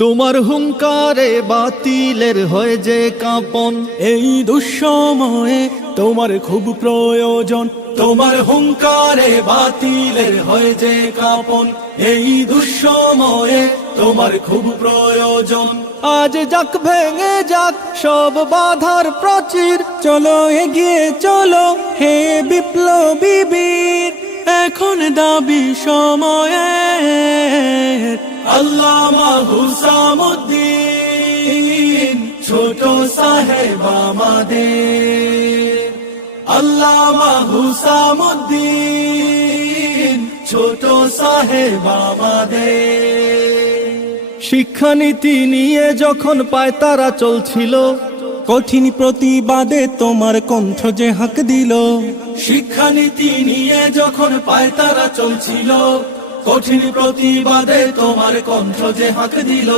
তোমার হুঙ্কারে বাতিলের হয়ে যে কাঁপন, এই দুঃসময়ে তোমার খুব প্রয়োজন। তোমার হুঙ্কারে বাতিলের হয়ে যে কাঁপন, এই দুঃসময়ে তোমার খুব প্রয়োজন। আজ যাক ভেঙে যাক সব বাধার প্রাচীর, চলো এগিয়ে চলো হে বিপ্লবী বীর, এখন দাবি সময়ের। আল্লামা হুসামুদ্দিন ছোট সাহেব আমাদের, আল্লামা হুসামুদ্দিন ছোট সাহেব আমাদের। শিক্ষানীতি নিয়ে যখন পায়তারা চলছিল, কঠিন প্রতিবাদে তোমার কণ্ঠ যে হাঁক দিল। শিক্ষানীতি নিয়ে যখন পায়তারা চলছিল, কঠিন প্রতিবাদে তোমার কণ্ঠ যে হাঁক দিল।